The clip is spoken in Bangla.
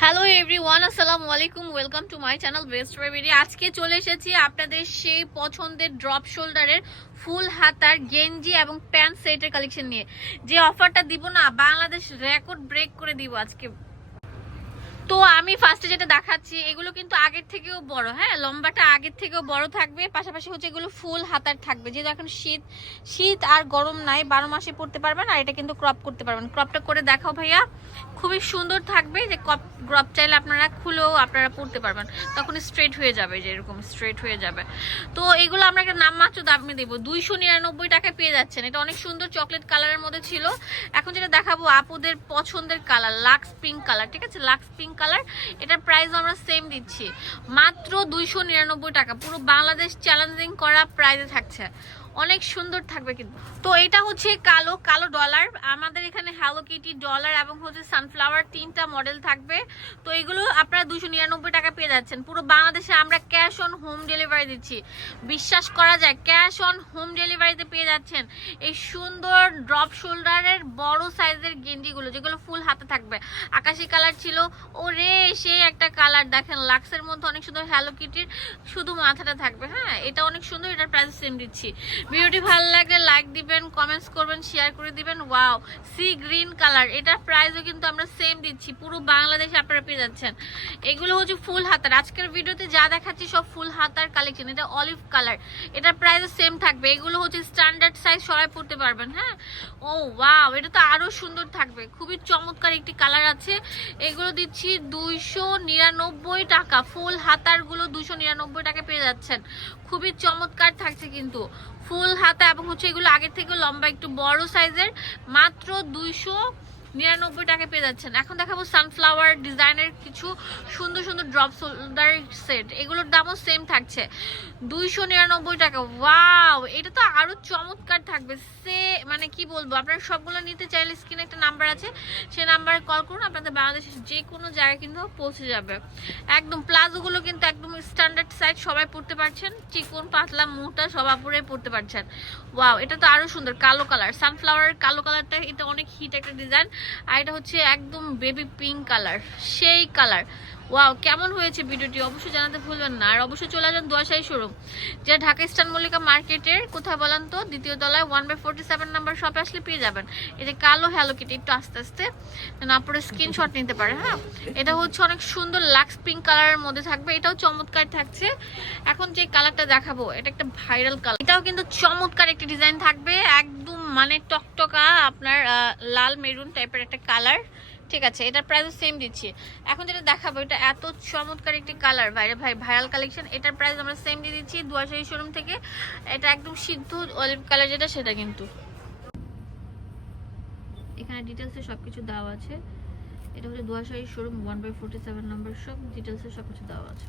হ্যালো এভরি এভরিওয়ান আসসালামু আলাইকুম welcome to my channel best baby আজকে চলে এসেছি আপনাদের সেই পছন্দের ড্রপ শোল্ডারের ফুল হাতার গেঞ্জি এবং প্যান্ট সেটের কালেকশন নিয়ে। যে অফারটা দিব না, বাংলাদেশ রেকর্ড ব্রেক করে দিব আজকে। তো আমি ফার্স্টে যেটা দেখাচ্ছি, এগুলো কিন্তু আগের থেকেও বড় হ্যাঁ? লম্বাটা আগের থেকেও বড় থাকবে, পাশাপাশি হচ্ছে এগুলো ফুল হাতার থাকবে। যেহেতু এখন শীত শীত আর গরম নাই, বারো মাসে পড়তে পারবেন আর এটা কিন্তু ক্রপ করতে পারবেন। ক্রপটা করে দেখাও ভাইয়া, খুবই সুন্দর থাকবে, যে ক্রপ ক্রপ চাইলে আপনারা খুলেও আপনারা পড়তে পারবেন। তখন স্ট্রেট হয়ে যাবে, যে এরকম স্ট্রেট হয়ে যাবে। তো এগুলো আমরা একটা নামমাত্র দামে দেবো। দুইশো নিরানব্বই টাকায় পেয়ে যাচ্ছেন। এটা অনেক সুন্দর চকলেট কালারের মধ্যে ছিল। এখন যেটা দেখাবো, আপুদের পছন্দের কালার লাক্স পিঙ্ক কালার ঠিক আছে? লাক্স পিঙ্ক কালার, এটার প্রাইস আমরা সেম দিচ্ছি। মাত্র দুইশো নিরানব্বই টাকা। পুরো বাংলাদেশ চ্যালেঞ্জিং করা প্রাইজে থাকছে। অনেক সুন্দর থাকবে কিন্তু। তো এটা হচ্ছে কালো কালো ডলার আমাদের হ্যালো কিটি ডলার এবং হচ্ছে সানফ্লাওয়ার তিনটা মডেল থাকবে। তো এগুলো আপনারা দুশো নিরানব্বই টাকা পেয়ে যাচ্ছেন। পুরো বাংলাদেশে আমরা ক্যাশ অন হোম ডেলিভারি দিচ্ছি। বিশ্বাস করা যায় ক্যাশ অন হোম ডেলিভারিতে পেয়ে যাচ্ছেন এই সুন্দর ড্রপ শোল্ডারের বড় সাইজের গেঞ্জিগুলো যেগুলো ফুল হাতে থাকবে। আকাশি কালার ছিল ও রে সেই একটা কালার দেখেন লাক্সের মধ্যে অনেক সুন্দর হ্যালো কিটির শুধু মাথাটা থাকবে হ্যাঁ? এটা অনেক সুন্দর, এটার প্রাইস সেম দিচ্ছি। ভিডিওটি ভালো লাগলে লাইক দিবেন কমেন্টস করবেন শেয়ার করে দিবেন। ওয়াও সি গ্রিন কালার এটার প্রাইসও কিন্তু আমরা সেম দিচ্ছি। পুরো বাংলাদেশে আপনারা পেয়ে যাচ্ছেন। এগুলো হচ্ছে ফুল হাতার। আজকের ভিডিওতে যা দেখাচ্ছি সব ফুল হাতার কালেকশন এটা অলিভ কালার এটার প্রাইসও সেম থাকবে। এগুলো হচ্ছে স্ট্যান্ডার্ড সাইজ সবাই পড়তে পারবেন হ্যাঁ? ও ওয়াও এটা তো আরও সুন্দর থাকবে। খুবই চমৎকার একটি কালার আছে। এগুলো দিচ্ছি দুইশো নিরানব্বই টাকা। ফুল হাতারগুলো দুশো নিরানব্বই টাকা পেয়ে যাচ্ছেন। খুবই চমৎকার থাকছে কিন্তু। ফুল হাতা এবং হচ্ছে এগুলো আগের থেকে লম্বা, একটু বড় সাইজের মাত্র দুইশো fechou. নিরানব্বই টাকা পেয়ে যাচ্ছেন। এখন দেখাবো সানফ্লাওয়ার ডিজাইনের কিছু সুন্দর সুন্দর ড্রপ শোল্ডার সেট এগুলোর দামও সেম থাকছে। দুইশো নিরানব্বই টাকা। ওয়াও এটা তো আরও চমৎকার থাকবে। সে মানে কি বলব? আপনারা সবগুলো নিতে চাইলে স্ক্রিনে একটা নাম্বার আছে। সে নাম্বারে কল করুন। আপনাদের বাংলাদেশের যে কোনো জায়গায় কিন্তু পৌঁছে যাবে। একদম প্লাজোগুলো কিন্তু একদম স্ট্যান্ডার্ড সাইজ সবাই পড়তে পারছেন। চিকন, পাতলা, মোটা সবাই পরে পড়তে পারছেন। ওয়াও এটা তো আরও সুন্দর, কালো কালার সানফ্লাওয়ার কালো কালারটা এটা অনেক হিট একটা ডিজাইন আর এটা হচ্ছে একদম বেবি পিঙ্ক কালার সেই কালার ওয়াও কেমন হয়েছে ভিডিওটি অবশ্যই জানাতে ভুলবেন না। আর অবশ্যই চলে যান দোয়াশাই শোরুম যেটা ঢাকা স্টান মল্লিকা মার্কেটের কোথায় বলেন তো, দ্বিতীয় তলায় one by forty seven number শপে আসলে পেয়ে যাবেন। যে কালো হ্যালো কিটি একটু আস্তে আস্তে আপনারা স্ক্রিনশট নিতে পারে হ্যাঁ? এটা হচ্ছে অনেক সুন্দর লাক্স পিঙ্ক কালারের মধ্যে থাকবে। এটাও চমৎকার থাকছে। এখন যে কালারটা দেখাবো, এটা একটা ভাইরাল কালার এটাও কিন্তু চমৎকার একটি ডিজাইন থাকবে, একদম মানে টকটকা আপনার লাল মেরুন টাইপের একটা কালার ঠিক আছে, এটার প্রাইসও সেম দিচ্ছি। এখন যেটা দেখাবো, এটা এত চমৎকার একটি কালার ভাই ভাই ভাইরাল কালেকশন এটার প্রাইস আমরা সেম দিয়ে দিচ্ছি দুয়াশাহী শোরুম থেকে। এটা একদম সিদ্ধ অলিভ কালার যেটা, সেটা কিন্তু। এখানে ডিটেলসে সব কিছু দেওয়া আছে। এটা হচ্ছে দুয়াশাহী showroom one by forty seven number সব ডিটেলসে সব কিছু দেওয়া আছে।